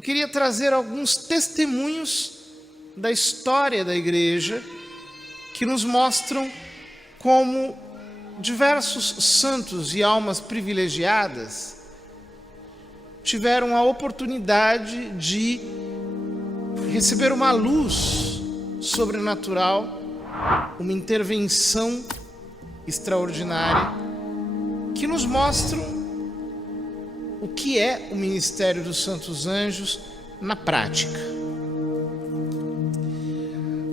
eu queria trazer alguns testemunhos da história da igreja que nos mostram como diversos santos e almas privilegiadas tiveram a oportunidade de receber uma luz sobrenatural, uma intervenção extraordinária, que nos mostram o que é o ministério dos santos anjos na prática.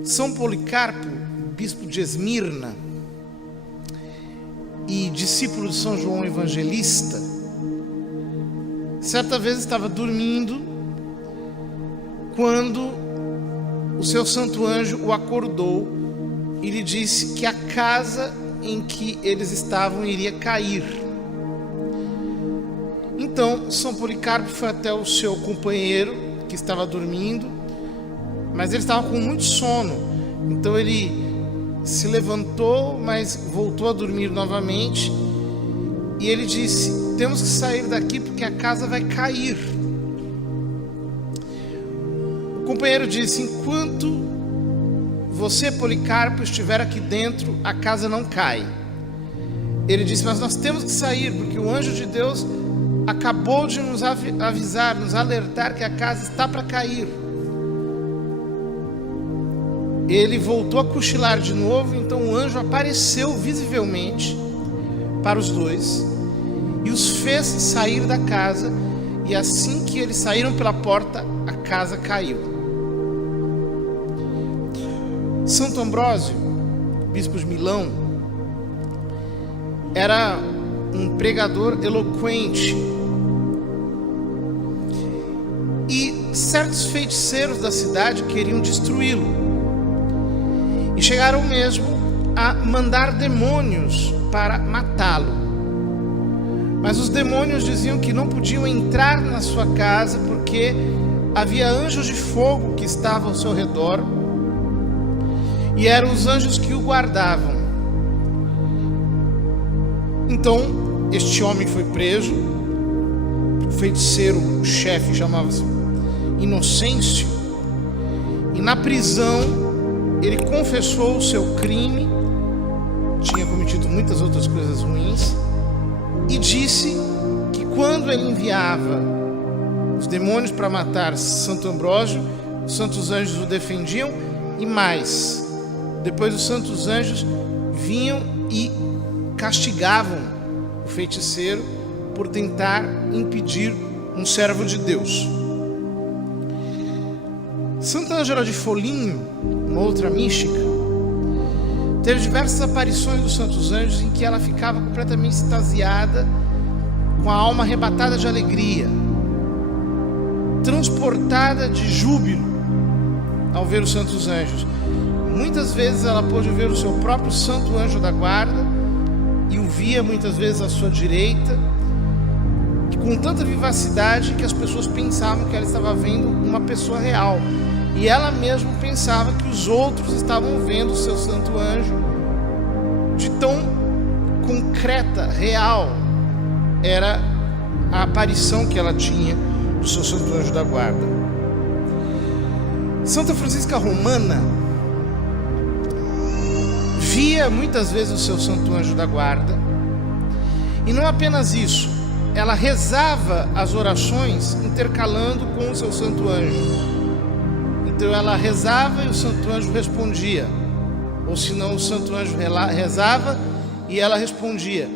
São Policarpo, bispo de Esmirna e discípulo de São João Evangelista, certa vez estava dormindo quando o seu santo anjo o acordou e lhe disse que a casa em que eles estavam iria cair. Então São Policarpo foi até o seu companheiro que estava dormindo, mas ele estava com muito sono. Então ele se levantou, mas voltou a dormir novamente, e ele disse: temos que sair daqui porque a casa vai cair. O companheiro disse: enquanto você, Policarpo, estiver aqui dentro, a casa não cai. Ele disse: mas nós temos que sair, porque o anjo de Deus acabou de nos avisar, nos alertar que a casa está para cair. Ele voltou a cochilar de novo, então o anjo apareceu visivelmente para os dois e os fez sair da casa, e assim que eles saíram pela porta, a casa caiu. Santo Ambrósio, bispo de Milão, era um pregador eloquente, e certos feiticeiros da cidade queriam destruí-lo, e chegaram mesmo a mandar demônios para matá-lo. Mas os demônios diziam que não podiam entrar na sua casa porque havia anjos de fogo que estavam ao seu redor, e eram os anjos que o guardavam. Então este homem foi preso. O feiticeiro, o chefe, chamava-se Inocêncio, e na prisão ele confessou o seu crime, tinha cometido muitas outras coisas ruins, e disse que quando ele enviava os demônios para matar Santo Ambrósio, os santos anjos o defendiam, e mais, depois os santos anjos vinham e castigavam o feiticeiro por tentar impedir um servo de Deus. Santa Ângela de Foligno, uma outra mística, teve diversas aparições dos santos anjos em que ela ficava completamente extasiada, com a alma arrebatada de alegria, transportada de júbilo ao ver os santos anjos. Muitas vezes ela pôde ver o seu próprio santo anjo da guarda, e o via muitas vezes à sua direita, e com tanta vivacidade que as pessoas pensavam que ela estava vendo uma pessoa real, e ela mesma pensava que os outros estavam vendo o seu santo anjo, de tão concreta, real era a aparição que ela tinha do seu santo anjo da guarda. Santa Francisca Romana via muitas vezes o seu santo anjo da guarda, e não apenas isso, ela rezava as orações intercalando com o seu santo anjo. Então ela rezava e o santo anjo respondia, ou senão o santo anjo rezava e ela respondia.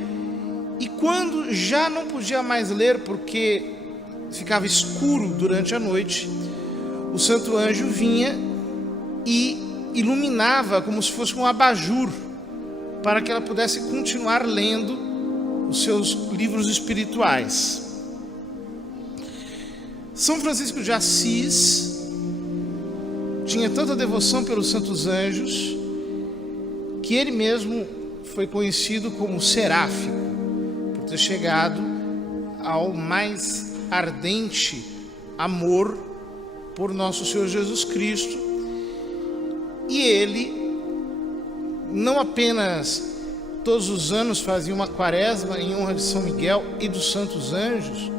E quando já não podia mais ler porque ficava escuro durante a noite, o santo anjo vinha e iluminava como se fosse um abajur, para que ela pudesse continuar lendo os seus livros espirituais. São Francisco de Assis tinha tanta devoção pelos santos anjos que ele mesmo foi conhecido como seráfico, por ter chegado ao mais ardente amor por nosso Senhor Jesus Cristo. E ele não apenas todos os anos fazia uma quaresma em honra de São Miguel e dos santos anjos,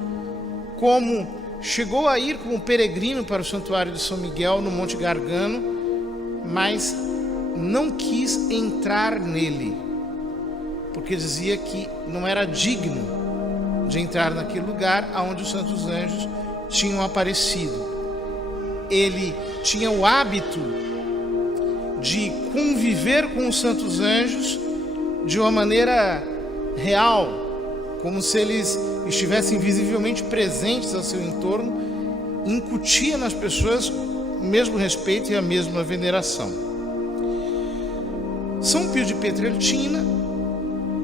como chegou a ir como peregrino para o santuário de São Miguel no Monte Gargano, mas não quis entrar nele, porque dizia que não era digno de entrar naquele lugar onde os santos anjos tinham aparecido. Ele tinha o hábito de conviver com os santos anjos de uma maneira real, como se eles estivessem visivelmente presentes ao seu entorno, incutia nas pessoas o mesmo respeito e a mesma veneração. São Pio de Pietrelcina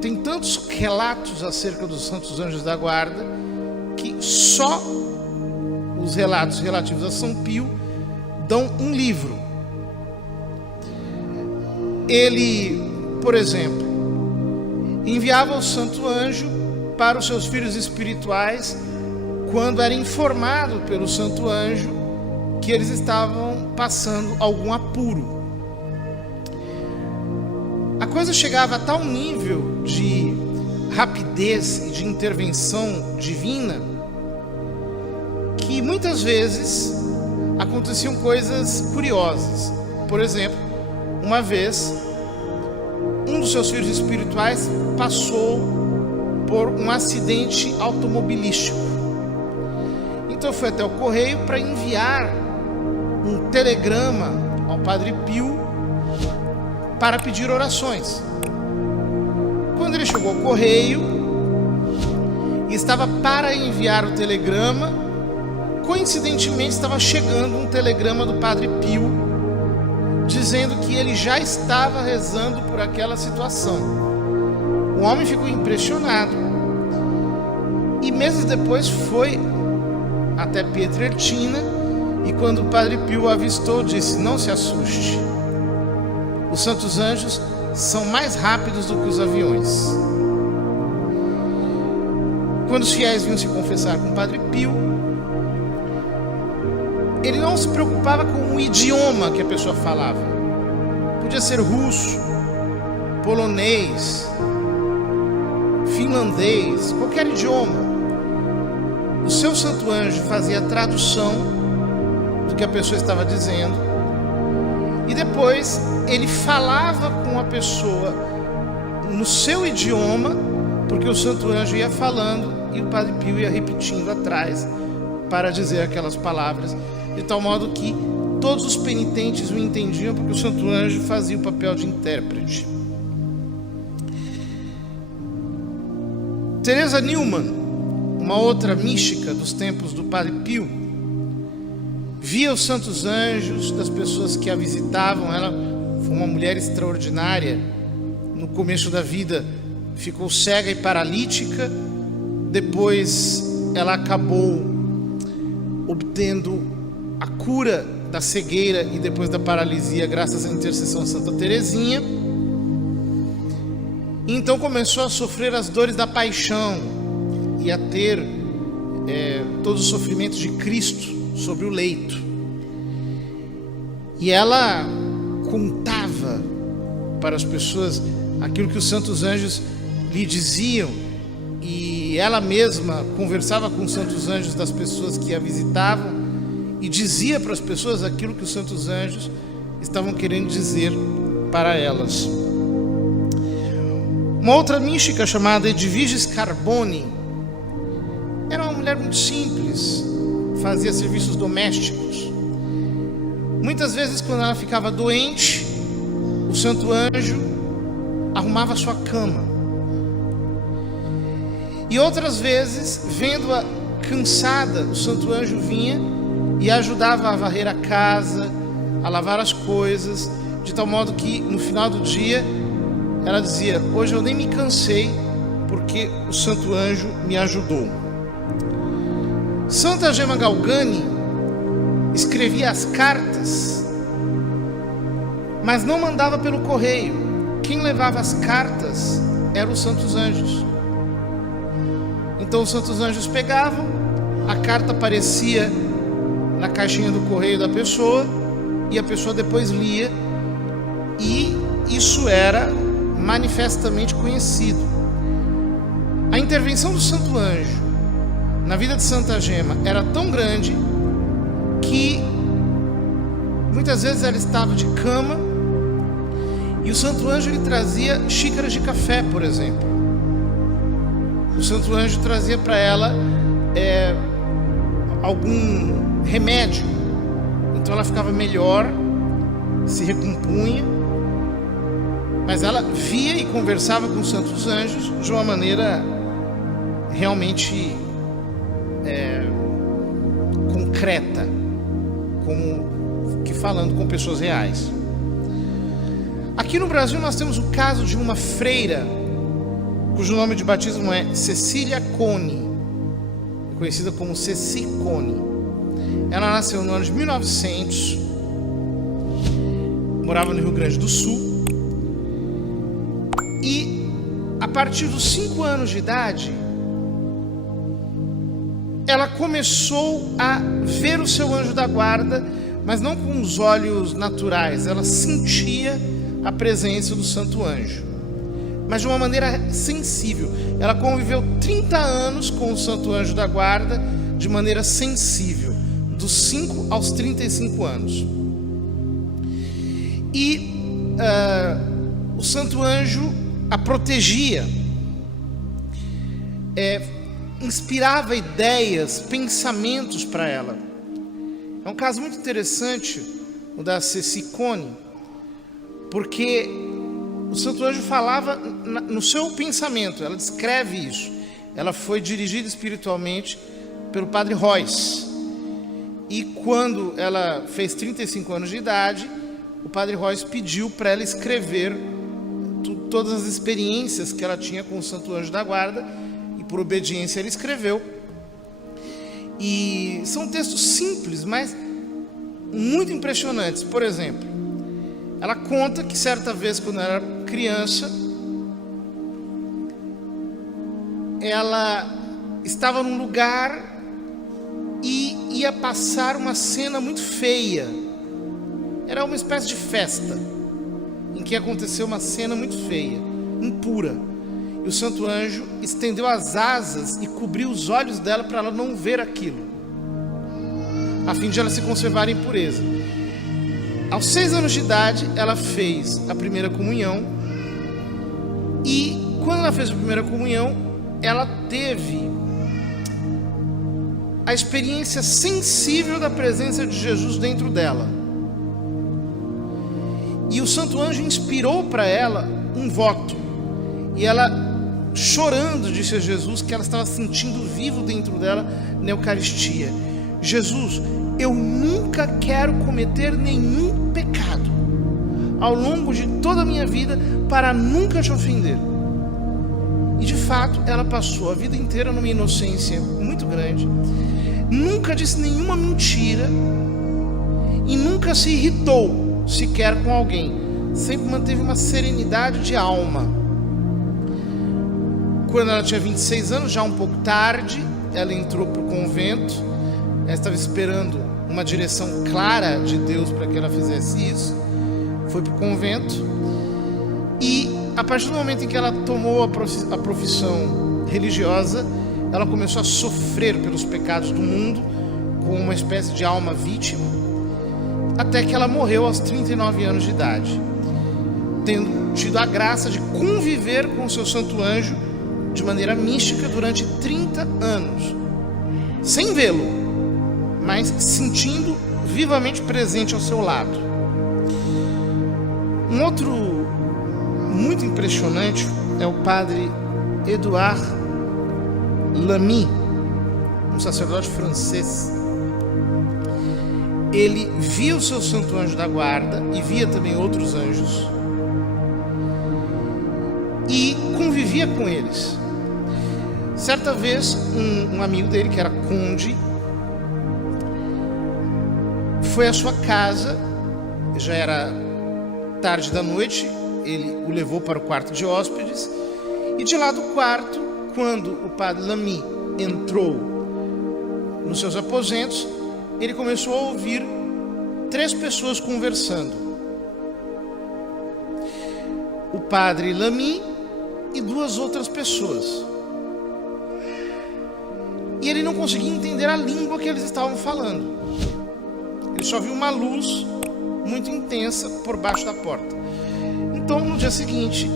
tem tantos relatos acerca dos santos anjos da guarda que só os relatos relativos a São Pio dão um livro. Ele, por exemplo, enviava o santo anjo para os seus filhos espirituais quando era informado pelo santo anjo que eles estavam passando algum apuro. A coisa chegava a tal nível de rapidez e de intervenção divina que muitas vezes aconteciam coisas curiosas. Por exemplo, uma vez, um dos seus filhos espirituais passou por um acidente automobilístico. Então foi até o correio para enviar um telegrama ao Padre Pio para pedir orações. Quando ele chegou ao correio e estava para enviar o telegrama, coincidentemente estava chegando um telegrama do Padre Pio dizendo que ele já estava rezando por aquela situação. O homem ficou impressionado e meses depois foi até Pietrelcina e quando o Padre Pio o avistou, disse: não se assuste, os santos anjos são mais rápidos do que os aviões. Quando os fiéis vinham se confessar com o Padre Pio, ele não se preocupava com o idioma que a pessoa falava. Podia ser russo, polonês, finlandês, qualquer idioma. O seu santo anjo fazia a tradução do que a pessoa estava dizendo e depois ele falava com a pessoa no seu idioma, porque o santo anjo ia falando e o Padre Pio ia repetindo atrás para dizer aquelas palavras, de tal modo que todos os penitentes o entendiam, porque o santo anjo fazia o papel de intérprete. Teresa Neumann, uma outra mística dos tempos do Padre Pio, via os santos anjos das pessoas que a visitavam. Ela foi uma mulher extraordinária. No começo da vida ficou cega e paralítica, depois ela acabou obtendo a cura da cegueira e depois da paralisia graças à intercessão de Santa Teresinha. E então começou a sofrer as dores da paixão e a ter todos os sofrimentos de Cristo sobre o leito. E ela contava para as pessoas aquilo que os santos anjos lhe diziam, e ela mesma conversava com os santos anjos das pessoas que a visitavam e dizia para as pessoas aquilo que os santos anjos estavam querendo dizer para elas. Uma outra mística chamada Edviges Carboni era uma mulher muito simples, fazia serviços domésticos. Muitas vezes, quando ela ficava doente, o santo anjo arrumava sua cama. E outras vezes, vendo-a cansada, o santo anjo vinha e a ajudava a varrer a casa, a lavar as coisas, de tal modo que no final do dia ela dizia: hoje eu nem me cansei porque o santo anjo me ajudou. Santa Gemma Galgani escrevia as cartas, mas não mandava pelo correio. Quem levava as cartas eram os santos anjos. Então os santos anjos pegavam, a carta aparecia na caixinha do correio da pessoa e a pessoa depois lia, e isso era manifestamente conhecido. A intervenção do santo anjo na vida de Santa Gema era tão grande que muitas vezes ela estava de cama e o santo anjo ele trazia xícaras de café, por exemplo. O santo anjo trazia para ela algum remédio, então ela ficava melhor, se recompunha, mas ela via e conversava com os santos anjos de uma maneira realmente concreta, como que falando com pessoas reais. Aqui no Brasil nós temos o caso de uma freira cujo nome de batismo é Cecília Cone, conhecida como Ceci Cone. Ela nasceu no ano de 1900, morava no Rio Grande do Sul, e a partir dos 5 anos de idade ela começou a ver o seu anjo da guarda, mas não com os olhos naturais. Ela sentia a presença do santo anjo, mas de uma maneira sensível. Ela conviveu 30 anos com o santo anjo da guarda de maneira sensível, dos 5 aos 35 anos. E o santo anjo a protegia, inspirava ideias, pensamentos para ela. É um caso muito interessante o da Ceci Cone, porque o santo anjo falava no seu pensamento. Ela descreve isso. Ela foi dirigida espiritualmente pelo padre Royce, e quando ela fez 35 anos de idade, o padre Royce pediu para ela escrever todas as experiências que ela tinha com o santo anjo da guarda, e por obediência ele escreveu. E são textos simples, mas muito impressionantes. Por exemplo, ela conta que certa vez, quando ela era criança, ela estava num lugar e ia passar uma cena muito feia. Era uma espécie de festa em que aconteceu uma cena muito feia, impura. E o santo anjo estendeu as asas e cobriu os olhos dela para ela não ver aquilo, a fim de ela se conservar em pureza. Aos 6 anos de idade, ela fez a primeira comunhão, e quando ela fez a primeira comunhão, ela teve a experiência sensível da presença de Jesus dentro dela. E o santo anjo inspirou para ela um voto, e ela, chorando, disse a Jesus que ela estava sentindo vivo dentro dela na Eucaristia: Jesus, eu nunca quero cometer nenhum pecado ao longo de toda a minha vida para nunca te ofender. E de fato ela passou a vida inteira numa inocência muito grande, nunca disse nenhuma mentira e nunca se irritou sequer com alguém, sempre manteve uma serenidade de alma. Quando ela tinha 26 anos, já um pouco tarde, ela entrou para o convento. Ela estava esperando uma direção clara de Deus para que ela fizesse isso. Foi para o convento, e a partir do momento em que ela tomou a profissão religiosa, ela começou a sofrer pelos pecados do mundo, como uma espécie de alma vítima, até que ela morreu aos 39 anos de idade, tendo tido a graça de conviver com o seu santo anjo de maneira mística durante 30 anos, sem vê-lo, mas sentindo vivamente presente ao seu lado. Um outro muito impressionante é o padre Edouard Lamy, um sacerdote francês. Ele via o seu santo anjo da guarda e via também outros anjos, e convivia com eles. Certa vez, um amigo dele, que era conde, foi à sua casa. Já era tarde da noite. Ele o levou para o quarto de hóspedes, e de lá do quarto, quando o padre Lamy entrou nos seus aposentos, ele começou a ouvir 3 pessoas conversando: o padre Lamy e 2 outras pessoas. e ele não conseguia entender a língua que eles estavam falando. Ele só viu uma luz muito intensa por baixo da porta. Então, no dia seguinte,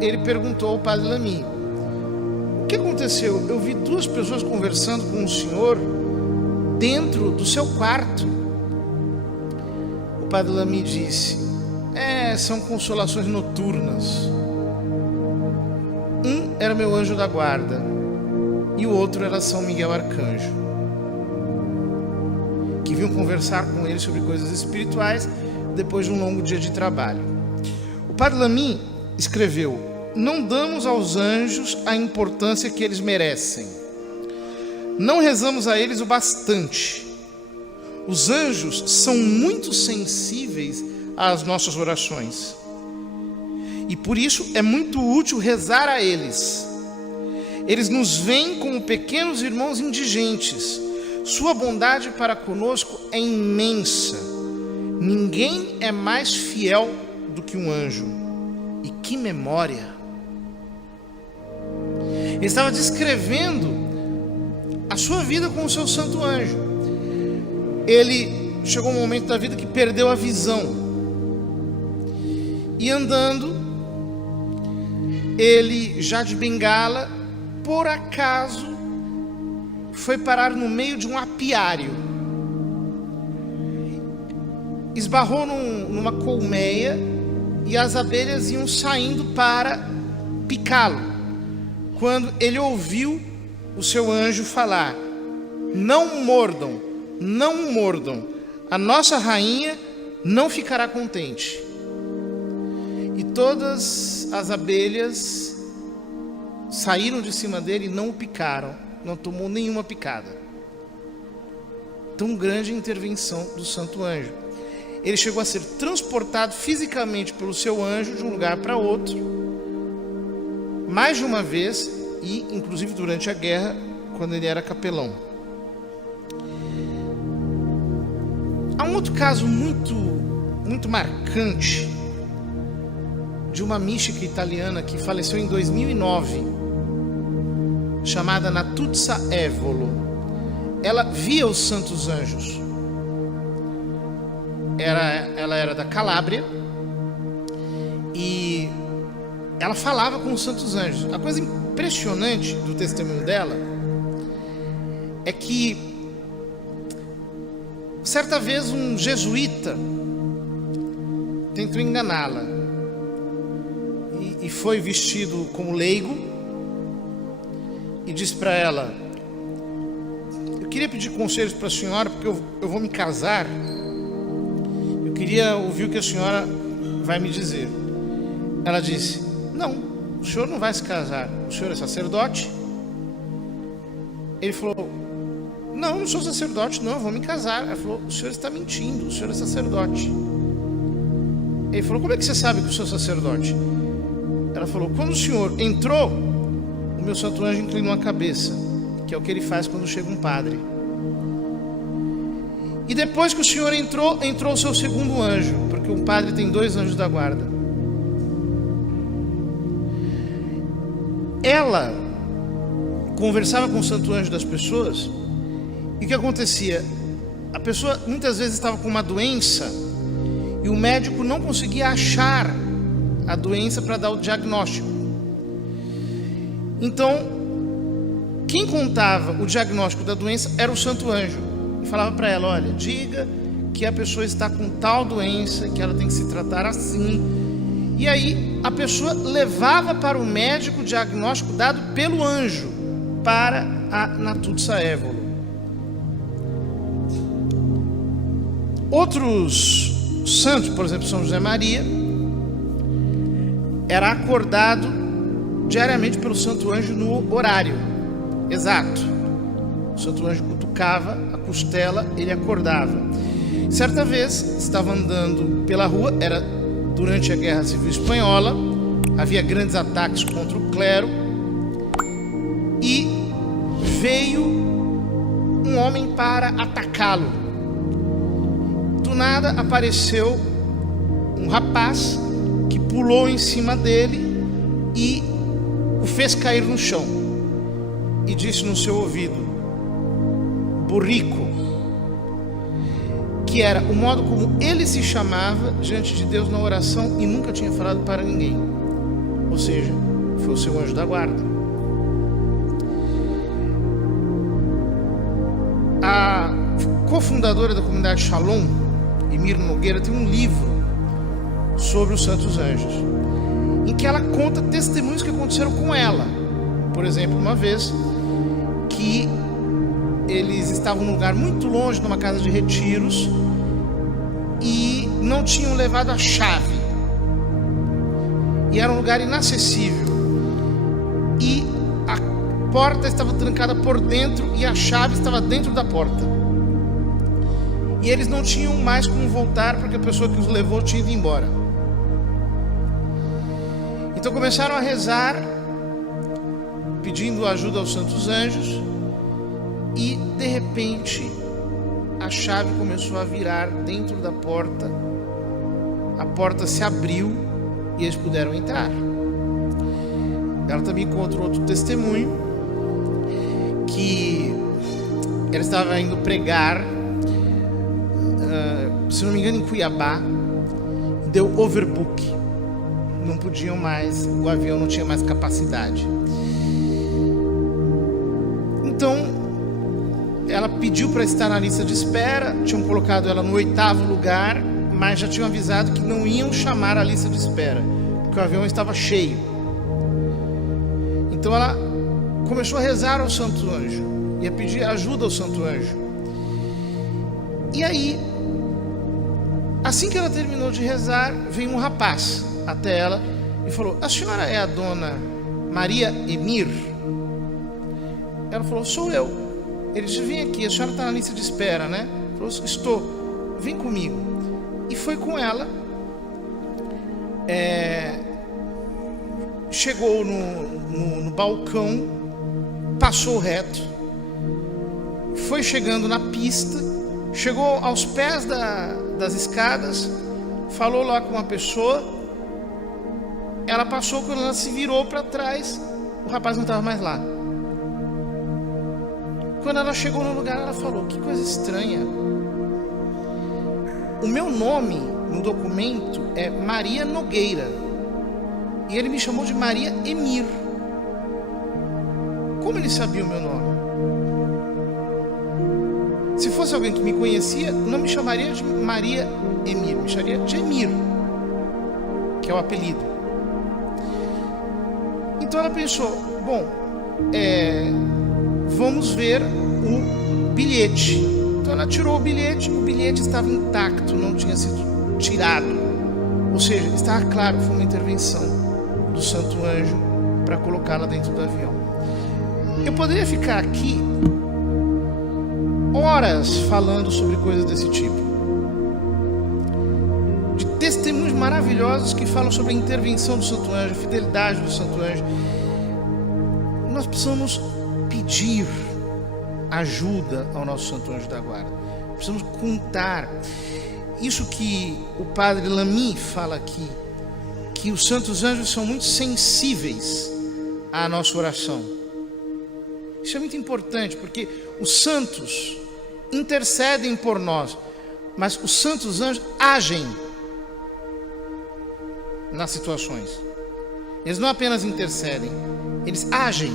ele perguntou ao padre Lamy: o que aconteceu? Eu vi duas pessoas conversando com o senhor dentro do seu quarto. O padre Lamy disse: são consolações noturnas. Um era meu anjo da guarda e o outro era São Miguel Arcanjo, que vinham conversar com ele sobre coisas espirituais depois de um longo dia de trabalho. O padre Lamy escreveu: não damos aos anjos a importância que eles merecem. Não rezamos a eles o bastante. Os anjos são muito sensíveis às nossas orações. E por isso é muito útil rezar a eles. Eles nos veem como pequenos irmãos indigentes. Sua bondade para conosco é imensa. Ninguém é mais fiel do que um anjo. E que memória! Ele estava descrevendo a sua vida com o seu santo anjo. Ele chegou um momento da vida que perdeu a visão. E andando, ele, já de bengala, por acaso, foi parar no meio de um apiário. Esbarrou numa colmeia e as abelhas iam saindo para picá-lo, quando ele ouviu o seu anjo falar: não mordam, não mordam, a nossa rainha não ficará contente. E todas as abelhas saíram de cima dele e não o picaram, não tomou nenhuma picada. Tão grande a intervenção do santo anjo. Ele chegou a ser transportado fisicamente pelo seu anjo de um lugar para outro, mais de uma vez, e inclusive durante a guerra, quando ele era capelão. Há um outro caso muito marcante de uma mística italiana que faleceu em 2009, chamada Natuzza Evolo. Ela via os santos anjos. Ela era da Calábria e ela falava com os santos anjos. A coisa impressionante do testemunho dela é que certa vez um jesuíta tentou enganá-la e foi vestido como leigo e disse para ela: eu queria pedir conselhos para a senhora, porque eu vou me casar. Eu queria ouvir o que a senhora vai me dizer. Ela disse: não, o senhor não vai se casar, o senhor é sacerdote? Ele falou: não sou sacerdote, não, eu vou me casar. Ela falou: o senhor está mentindo, o senhor é sacerdote. Ele falou: como é que você sabe que eu sou sacerdote? Ela falou: quando o senhor entrou, o meu santo anjo inclinou a cabeça, que é o que ele faz quando chega um padre. E depois que o senhor entrou o seu segundo anjo, porque um padre tem 2 anjos da guarda. Ela conversava com o santo anjo das pessoas, e o que acontecia? A pessoa muitas vezes estava com uma doença e o médico não conseguia achar a doença para dar o diagnóstico. Então, quem contava o diagnóstico da doença era o santo anjo. E falava para ela: olha, diga que a pessoa está com tal doença, que ela tem que se tratar assim. E aí a pessoa levava para o médico o diagnóstico dado pelo anjo para a Natuzza Evolo. Outros santos, por exemplo, São José Maria, era acordado diariamente pelo santo anjo no horário exato. O santo anjo cutucava a costela, ele acordava. Certa vez, estava andando pela rua, era durante a Guerra Civil Espanhola, havia grandes ataques contra o clero, e veio um homem para atacá-lo. Do nada apareceu um rapaz que pulou em cima dele e o fez cair no chão e disse no seu ouvido: borrico, que era o modo como ele se chamava diante de Deus na oração e nunca tinha falado para ninguém. Ou seja, foi o seu anjo da guarda. A cofundadora da comunidade Shalom, Emir Nogueira, tem um livro sobre os santos anjos, em que ela conta testemunhos que aconteceram com ela. Por exemplo, uma vez que eles estavam num lugar muito longe, numa casa de retiros, e não tinham levado a chave, e era um lugar inacessível, e a porta estava trancada por dentro e a chave estava dentro da porta, e eles não tinham mais como voltar porque a pessoa que os levou tinha ido embora. Então começaram a rezar, pedindo ajuda aos santos anjos, e de repente a chave começou a virar dentro da porta, a porta se abriu e eles puderam entrar. Ela também encontrou outro testemunho, que ela estava indo pregar, se não me engano em Cuiabá, deu overbook, não podiam mais, o avião não tinha mais capacidade. Então ela pediu para estar na lista de espera, tinham colocado ela no 8º lugar, mas já tinham avisado que não iam chamar a lista de espera, porque o avião estava cheio. Então ela começou a rezar ao santo anjo, e a pedir ajuda ao santo anjo. E aí, assim que ela terminou de rezar, veio um rapaz até ela e falou: a senhora é a dona Maria Emir? Ela falou: sou eu. Ele disse: vem aqui, a senhora está na lista de espera, né? Falou: estou, vem comigo. E foi com ela. Chegou no balcão, passou reto, foi chegando na pista, chegou aos pés das escadas, falou lá com uma pessoa. Ela passou, quando ela se virou para trás, o rapaz não estava mais lá. Quando ela chegou no lugar, ela falou: que coisa estranha, o meu nome no documento é Maria Nogueira, e ele me chamou de Maria Emir. Como ele sabia o meu nome? Se fosse alguém que me conhecia, não me chamaria de Maria Emir, me chamaria de Emir, que é o apelido. Então ela pensou: bom, vamos ver o bilhete. Então ela tirou o bilhete estava intacto, não tinha sido tirado. Ou seja, estava claro, foi uma intervenção do santo anjo para colocá-la dentro do avião. Eu poderia ficar aqui horas falando sobre coisas desse tipo, de testemunhos maravilhosos que falam sobre a intervenção do santo anjo, a fidelidade do santo anjo. Nós precisamos pedir ajuda ao nosso santo anjo da guarda, precisamos contar isso que o padre Lamy fala aqui, que os santos anjos são muito sensíveis à nossa oração. Isso é muito importante, porque os santos intercedem por nós, mas os santos anjos agem nas situações. Eles não apenas intercedem, eles agem.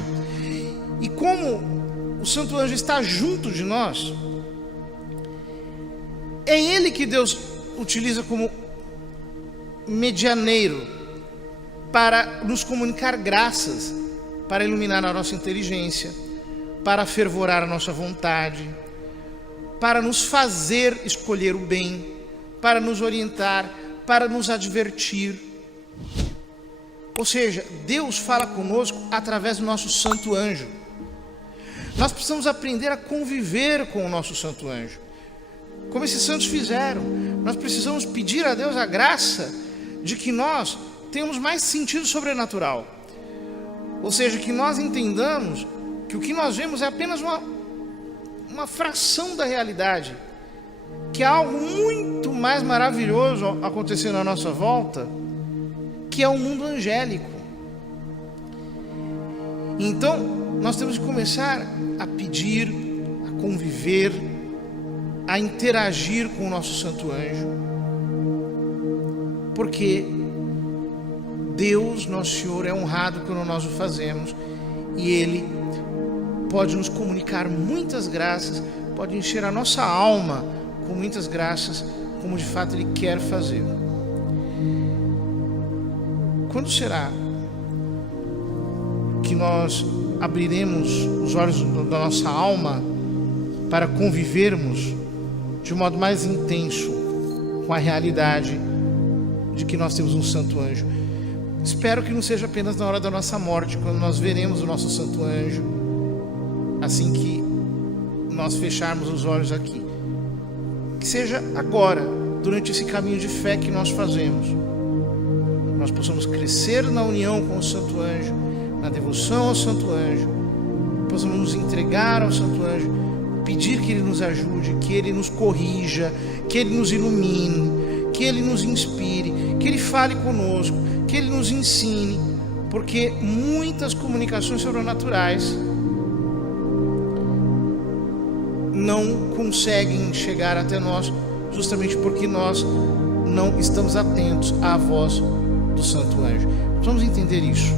E como o santo anjo está junto de nós, é ele que Deus utiliza como medianeiro para nos comunicar graças, para iluminar a nossa inteligência, para fervorar a nossa vontade, para nos fazer escolher o bem, para nos orientar, para nos advertir. Ou seja, Deus fala conosco através do nosso santo anjo. Nós precisamos aprender a conviver com o nosso santo anjo, como esses santos fizeram. Nós precisamos pedir a Deus a graça de que nós tenhamos mais sentido sobrenatural. Ou seja, que nós entendamos que o que nós vemos é apenas uma fração da realidade, que há algo muito mais maravilhoso acontecendo à nossa volta, que é o mundo angélico. Então nós temos que começar a pedir, a conviver, a interagir com o nosso santo anjo, porque Deus, nosso Senhor, é honrado quando nós o fazemos, e Ele pode nos comunicar muitas graças, pode encher a nossa alma com muitas graças, como de fato Ele quer fazer. Quando será que nós abriremos os olhos da nossa alma para convivermos de um modo mais intenso com a realidade de que nós temos um santo anjo? Espero que não seja apenas na hora da nossa morte, quando nós veremos o nosso santo anjo, assim que nós fecharmos os olhos aqui. Que seja agora, durante esse caminho de fé que nós fazemos, nós possamos crescer na união com o santo anjo, na devoção ao santo anjo, possamos nos entregar ao santo anjo, pedir que Ele nos ajude, que Ele nos corrija, que Ele nos ilumine, que Ele nos inspire, que Ele fale conosco, que Ele nos ensine, porque muitas comunicações sobrenaturais não conseguem chegar até nós, justamente porque nós não estamos atentos à voz do santo anjo. Vamos entender isso.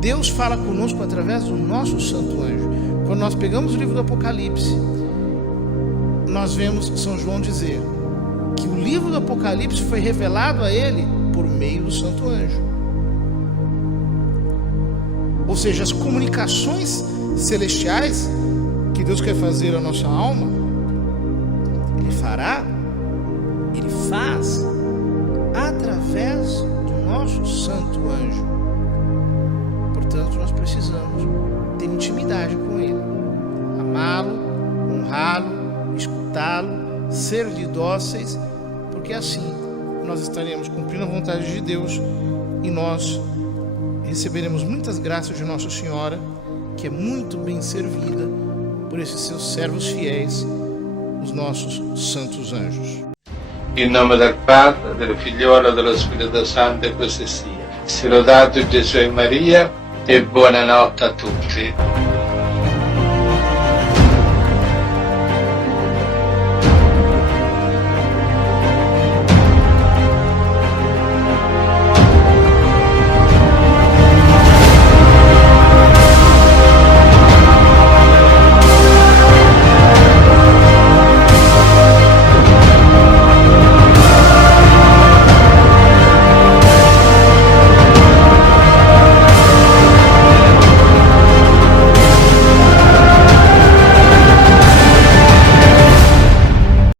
Deus fala conosco através do nosso santo anjo. Quando nós pegamos o livro do Apocalipse, nós vemos São João dizer que o livro do Apocalipse foi revelado a ele por meio do santo anjo. Ou seja, as comunicações celestiais que Deus quer fazer à nossa alma, Ele fará, Ele faz através do nosso santo anjo. Portanto, nós precisamos ter intimidade com Ele, amá-lo, honrá-lo, escutá-lo, ser-lhe dóceis, porque assim nós estaremos cumprindo a vontade de Deus e nós receberemos muitas graças de Nossa Senhora, que é muito bem servida por esses seus servos fiéis, os nossos santos anjos. In nome del Padre, del Figliolo e dello Spirito Santo, e così sia. Sia lodato Gesù e Maria, e buonanotte a tutti.